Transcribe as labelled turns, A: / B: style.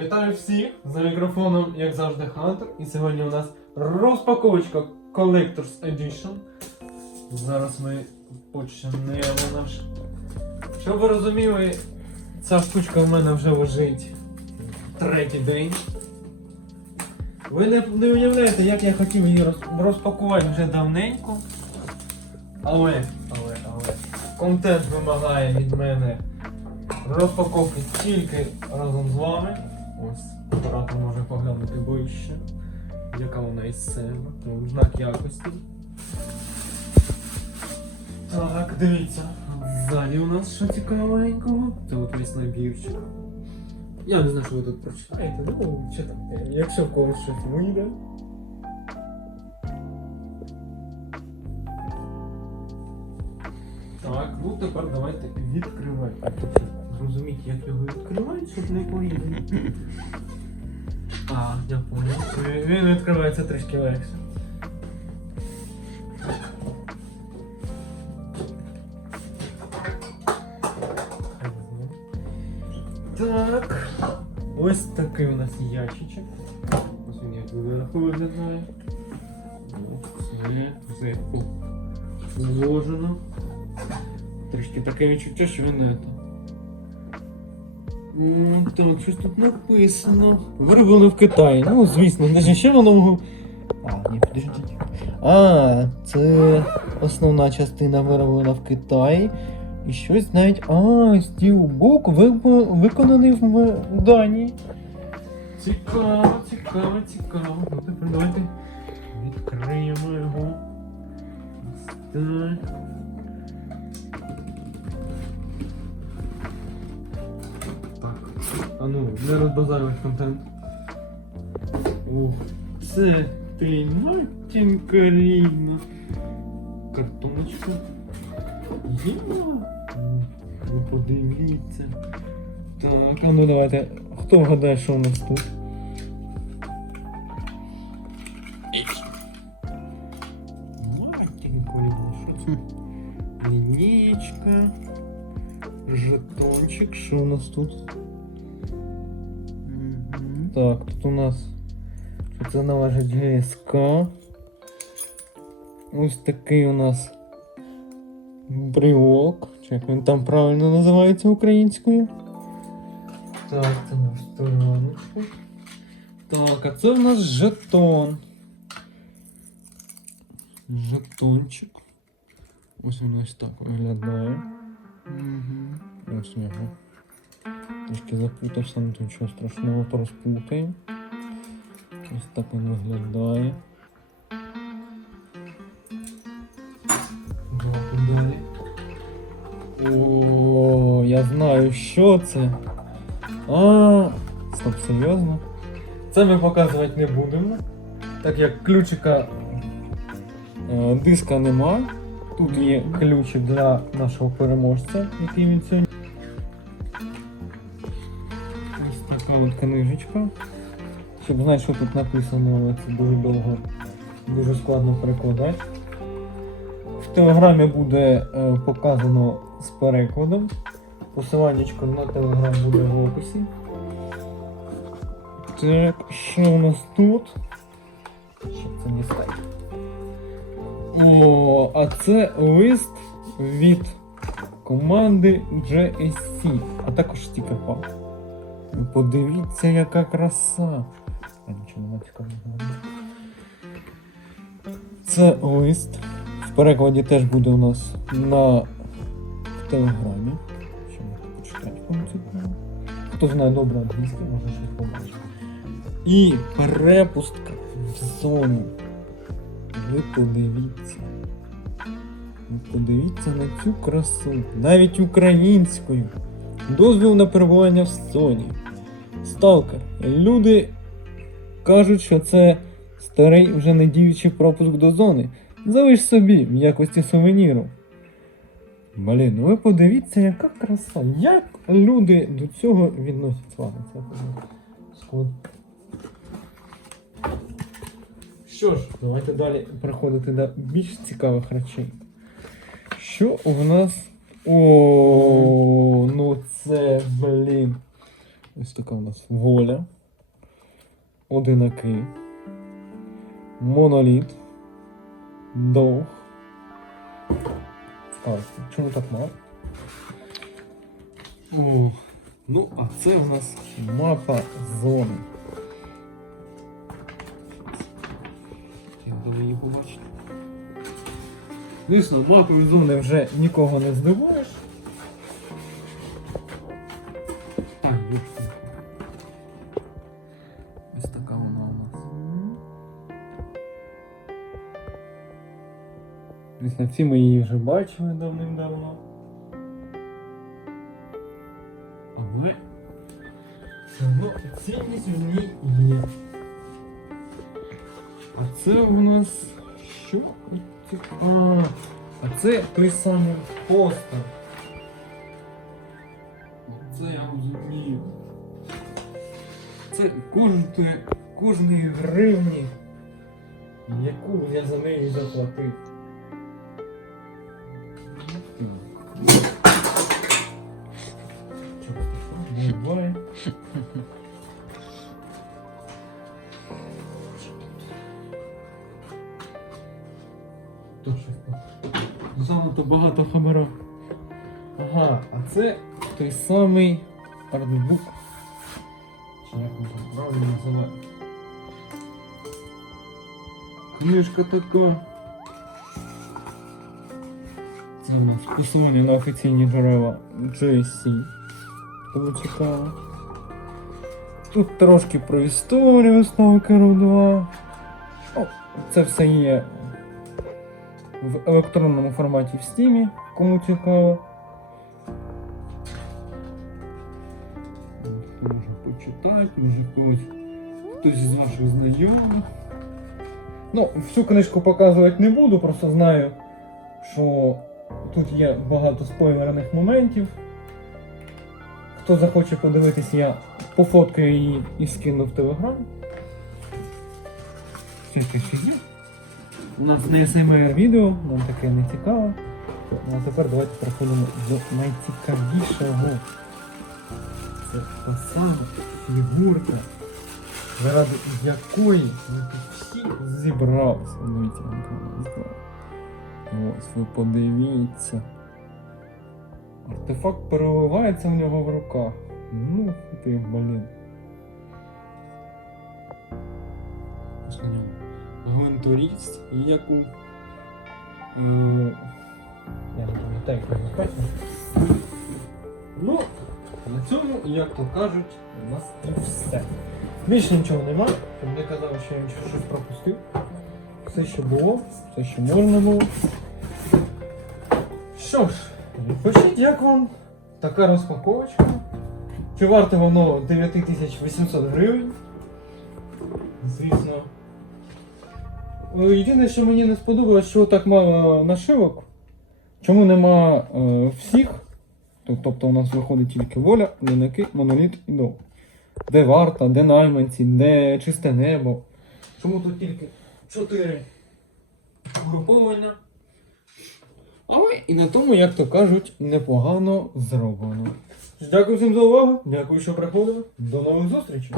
A: Вітаю всіх за мікрофоном, як завжди, Хантер. І сьогодні у нас розпаковочка Collector's Edition. Зараз ми почнемо наш. Щоб ви розуміли, ця штучка в мене вже лежить третій день. Ви не, не уявляєте, як я хотів її роз- розпакувати вже давненько. Але, але, але, контент вимагає від мене розпаковки тільки разом з вами. Ось, оператор може поглянути ближче, яка вона із себе. Прям знак якості. Так, дивіться. Ззаді у нас що цікавенького. Це от весь набірчик. Я не знаю, що ви тут прочитаєте, ну читайте. Якщо в когось щось вийде. Так, ну тепер давайте відкривати. Зрозуміти, як його відкривають, щоб не поїхати. А, я понял. Він- Він відкривається трішки легше. Так. Ось такий у нас ящичок. Ось він як зверху виглядає. Все, зверху вложено. Трішки таке відчуття, що він не то. М, Так, щось тут написано. Вироблено в Китаї. Ну, звісно, де ж ще воно. А, ні, підождіть. А, це основна частина вироблена в Китаї. І щось навіть. А, стілбук виконаний в Данії. Цікаво, цікаво, цікаво. Ну тепер давайте відкриємо його. Так. А ну, не розбазарювати контент. Ух, це ти матінка рідна. Картоночка. Є. Ви подивіться. Так, а ну давайте. Хто вгадає, що у нас тут? Лінійка. Жетончик. Що у нас тут? Так, тут у нас це належить ГСК. Ось такий у нас брелок. Чи як він там правильно називається українською? Так, це на стороночку. Так, а це у нас жетон. Жетончик. Ось він ось так виглядає.
B: Мгм.
A: Ось його. Трішки запутався, ну нічого страшного, то розпутаємо. Ось так він виглядає. О, я знаю, що це. А, стоп, серйозно? Це ми показувати не будемо. Так як ключика е, диска нема. Тут є ключик для нашого переможця, який він сьогодні. От книжечка. Щоб знати, що тут написано, це дуже довго, дуже складно перекладати. В телеграмі буде е, показано з перекладом. Посиланнячко на телеграм буде в описі. Так, що у нас тут? Що це дістати? О, а це лист від команди GSC, а також стікерпак. Подивіться, яка краса. Це лист. В перекладі теж буде у нас на телеграмі. Що можна почитати кому. Хто знає добре англійське, може щось побачити. І перепустка в зону. Ви подивіться. Ви подивіться на цю красу. Навіть українською. Дозвіл на перебування в зоні. Сталкер. Люди кажуть, що це старий вже не діючий пропуск до зони. Залиш собі в якості сувеніру. Блін, ну ви подивіться, яка краса. Як люди до цього відносяться. Ладно, це. Сход. Що ж, давайте далі переходити до більш цікавих речей. Що у нас. О, ну це, блін. Ось така у нас воля. Одинаки. Моноліт. Довг. Цікаво, чому так мало? О, ну, а це у нас мапа зони. Як дали її побачити? Звісно, мапою зони вже нікого не здивуєш. Так, Звісно, всі ми її вже бачили давним-давно. Але все одно цінність в ній є. А це у нас що? А, а це той самий постер. Це я розумію. Це коштує кожної гривні, яку я за неї заплатив. То щось там. Занадто багато хабара. Ага, а це той самий артбук. Чи як там правильно називає? Книжка така. Це у нас посилання на офіційні джерела JC. Тому цікаво. Тут трошки про історію основи Керу 2. О, це все є в електронному форматі в Steam, кому цікаво. Можна почитати, може когось хтось із ваших знайомих. Ну, всю книжку показувати не буду, просто знаю, що тут є багато спойлерних моментів. Хто захоче подивитись, я пофоткаю її і скину в телеграм. Ще є. У нас не СМР відео, нам таке не цікаво. Ну, а тепер давайте переходимо до найцікавішого. Це та фігурка, заради якої ми тут всі зібралися. Дивіться, вона. Ось ви подивіться. Артефакт переливається в нього в руках. Ну, ти, блін. Ось на ньому гвинторіз, яку. Е, я не пам'ятаю, як. Ну, на цьому, як то кажуть, у нас і все. Більше нічого нема, не казали, що я нічого щось пропустив. Все, що було, все, що можна було. Що ж, пишіть, як вам така розпаковочка. Чи варте воно 9800 гривень? Звісно. Е, Єдине, що мені не сподобалось, що так мало нашивок. Чому нема е, всіх? Тобто у нас виходить тільки воля, линики, моноліт і дов. Де варта, де найманці, де чисте небо. Чому тут тільки 4 угруповання? Але і на тому, як то кажуть, непогано зроблено. Дякую всім за увагу. Дякую, що приходили. До нових зустрічей.